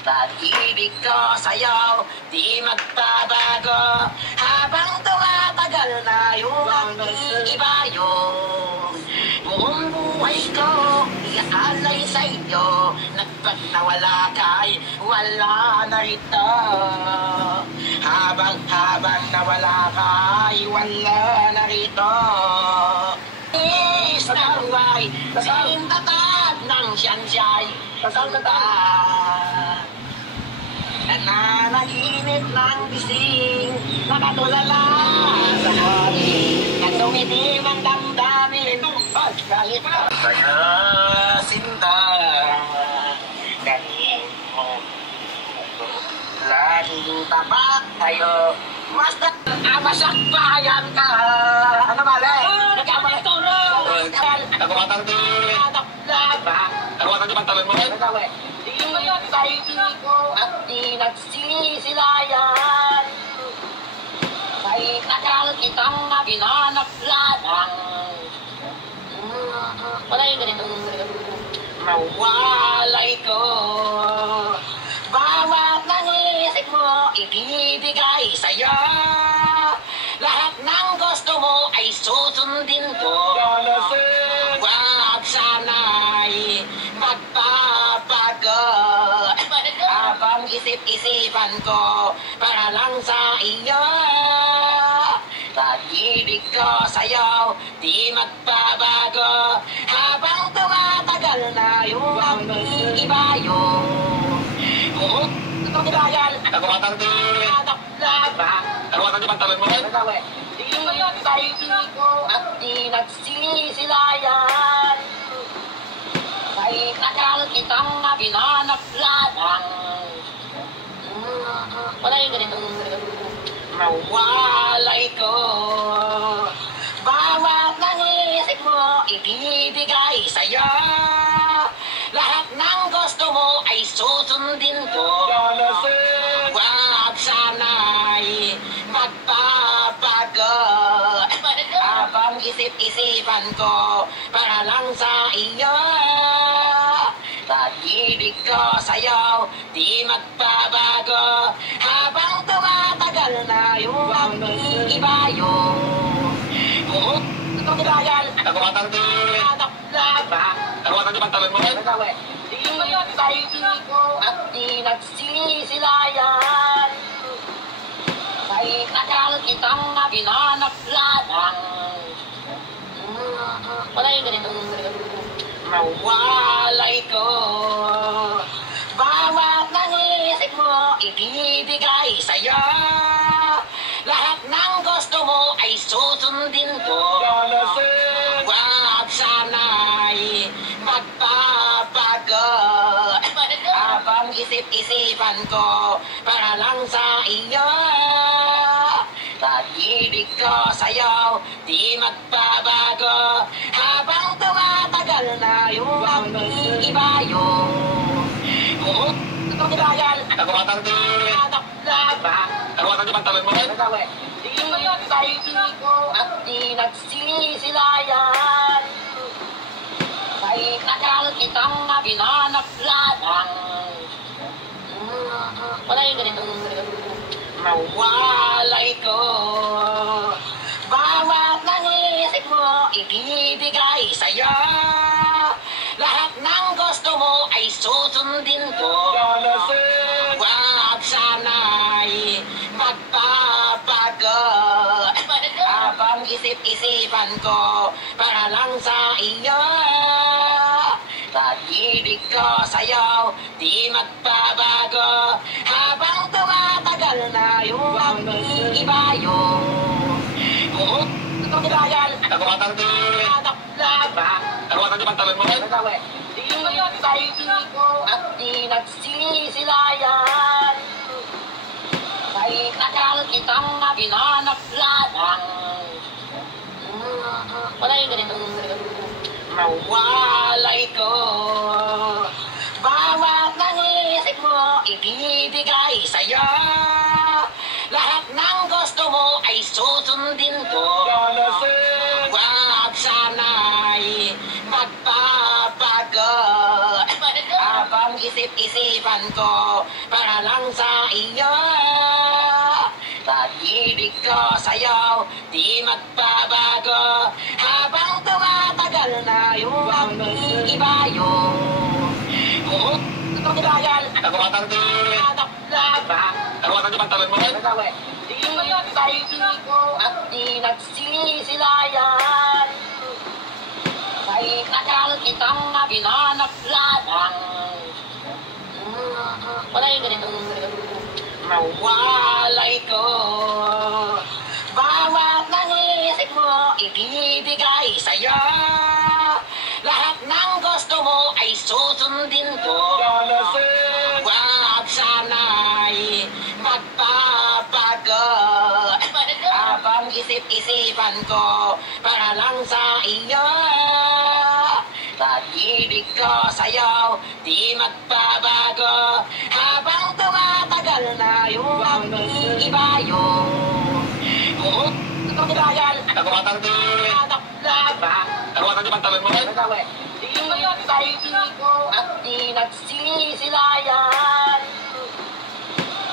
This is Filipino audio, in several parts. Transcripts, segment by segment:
Pag-ibig ko sa'yo, di magbabago. Habang tumatagal na yung nag-iibayo, buong buhay ko, iaalay sa'yo. Nagpag nawala kay wala na rito. Habang nawala kay wala na rito. Is na buhay, sintatag ng siyansiyay. Kasangkata, nananaginip ng gising, nakatulala sa hali, at tumitim ang damdamin, pagkalit kaya sinta, galing mo, laging tapat tayo, basta masakbayan ka. Ano mali? Nagkamali turo! Taguatan di... Taguatan di pantalan mo? Di ko at di nagsisilayan. Kay tagal kitang pinanaklanang. Wala yung ganitong mawalay ko. Bawat nangisip mo, ibibigay sa'yo. Lahat ng gusto mo ay susundin ko. Wag sana'y magpapago. Habang isip-isipan ko para lang sa iyo. Pag-ibig ko sa'yo, di magbabago. Habang tumatagal na yung nag-iibayo. Bayan, Taguatan di... Taguatan di pantalan mo? di ko at di nagsisilayan. Kay tagal kitang pinanaklanang. Wala yung ganitong mawalay ko. Bawat nangisip mo, ibibigay sa'yo. Lahat ng gusto mo ay susundin ko. Wag sana'y magpapago. Habang isip-isipan ko para lang sa iyo. Pag-ibig ko sa'yo, di magbabago. Habang tumatagal na yung nag-iibayo. Taguatan di... Taguatan di pantalan mo? Di ko at di nagsisilayan. Kay tagal kitang pinanaklanang. Wala yung ganitong mawalay ko. Bawat nangisip mo, ibibigay sa'yo. Lahat ng gusto mo ay susundin ko. Wag sana'y magpapago. Habang isip-isipan ko para lang sa iyo. Pag-ibig ko sa'yo, di magbabago. Habang tumatagal na yung nag-iibayo. Taguatan di... Taguatan di pantalan mo? Di ko at di nagsisilayan. Kay tagal kitang pinanaklanang. Wala yung ganitong mawalay ko. Bawat nangisip mo, ibibigay sa'yo. Lahat ng gusto mo ay susundin ko. Wag sana'y magpapago. Habang isip-isipan ko para lang sa iyo. Pag-ibig ko sa'yo, di magbabago. Habang tumatagal na yung nag-iibayo. Taguatan di... Taguatan di pantalan mo? Di ko at di nagsisilayan. Kay tagal kitang pinanaklanang. Wala yung ganitong mawalay ko. Bawat nangisip mo, ibibigay sa'yo. Lahat ng gusto mo ay susundin ko. Wag sana'y magpapago. Habang isip isip-isipan ko para lang sa iyo. Pag-ibig ko sa'yo, di magbabago habang tumatagal na yung pag-iiba yung buong katibayan. Kagawatan di. Hanap labang. Kagawatan di pantalan mo. Di kaibigo at di nagsisilayan. Kahit akal kitang binanap lamang. Wala yung ganitong mawalay ko. Bawat ng isip mo ibibigay sa'yo. Lahat ng gusto mo ay susundin ko. Wag sana'y magpapago. Habang isip-isipan ko para lang sa iyo. Pag-ibig ko sa'yo, di magbabago habang tumatagal na yung pag-iiba yung buong katibayan. Kagawatan di. Hanap labang. Kagawatan di pantalan mo. Di kaibigo at di nagsisilayan.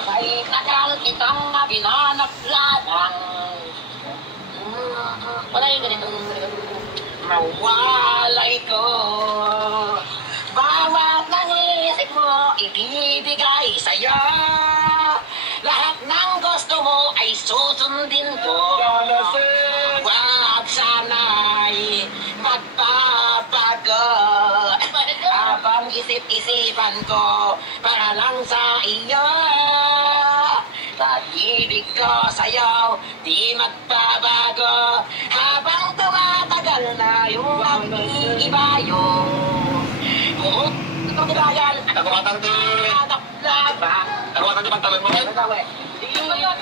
Kahit akal kitang binanap lamang. Wala yung ganitong mawalay ko. Bawat ng isip mo ibibigay sa'yo. Lahat ng gusto mo ay susundin ko. Wag sana'y magpapago. Habang isip-isipan ko para lang sa iyo. Pag-ibig ko sa'yo, di magbabago habang tumatagal na yung pag-iiba yung buong katibayan. Kagawatan di. Hanap labang. Kagawatan di pantalan mo. Di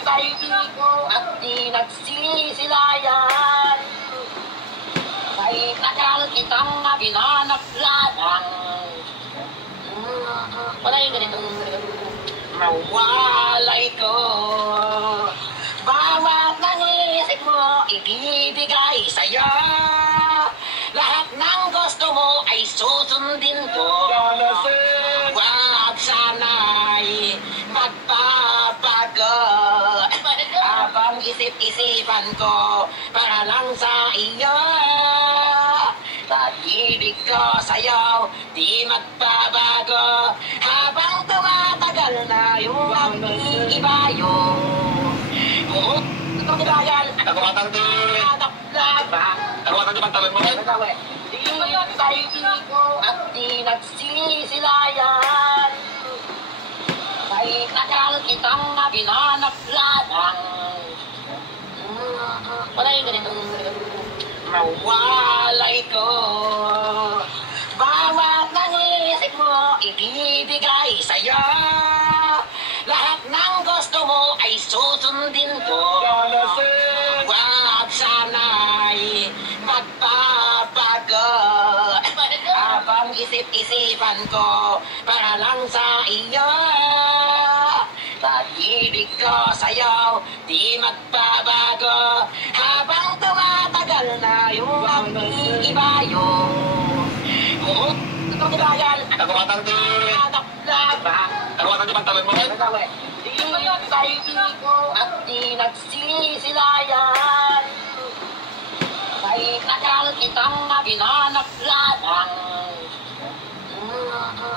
kaibigo at di nagsisilayan. Kahit akal kitang binanap lamang. Wala yung ganitong mawalay ko. Bawat ng isip mo ibibigay sa'yo. Lahat ng gusto mo ay susundin ko. Wag sana'y magpapago. Habang isip-isipan ko para lang sa iyo. Pag-ibig ko sa'yo, di magbabago habang tumatagal na yung pag-iiba yung buong katibayan. Kagawatan di. Hanap labang. Kagawatan di pantalan mo. Di kaibigo at di nagsisilayan. Kahit akal kitang binanap lamang. Wala yung ganitong mawalay ko. Bawat ng isip mo ibibigay sa'yo. Lahat ng gusto mo ay susundin ko. Wag sana'y magpapago. Habang isip-isipan ko para lang sa iyo. Pag-ibig ko sa'yo, di magbabago habang tumatagal na yung pag-iiba yung buong katibayan. Kagawatan di. Hanap labang. Kagawatan di pantalan mo. Di kaibigo at di nagsisilayan. Kahit akal kitang binanap lamang.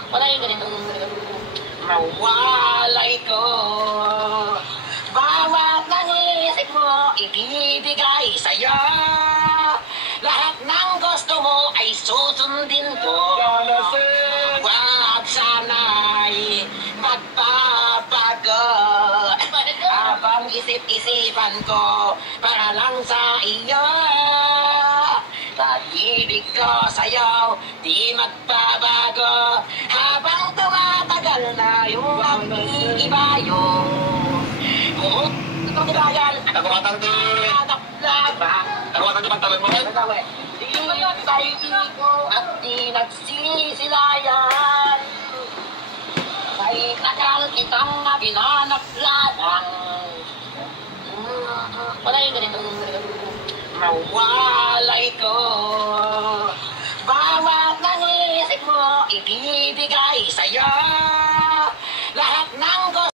Wala yung ganitong mawalay ko. Bawat ng isip mo ibibigay sa'yo. Lahat ng gusto mo ay susundin ko. Wag sana'y magpapago. Habang isip-isipan ko para lang sa iyo. Pag-ibig ko sa'yo, di magbabago habang tumatagal na yung pag-iiba yung buong katibayan. Kagawatan di. Hanap labang. Kagawatan di pantalan mo. Di kaibigo at di nagsisilayan. Kahit akal kitang binanap lamang. Wala yung ganitong mawalay ko.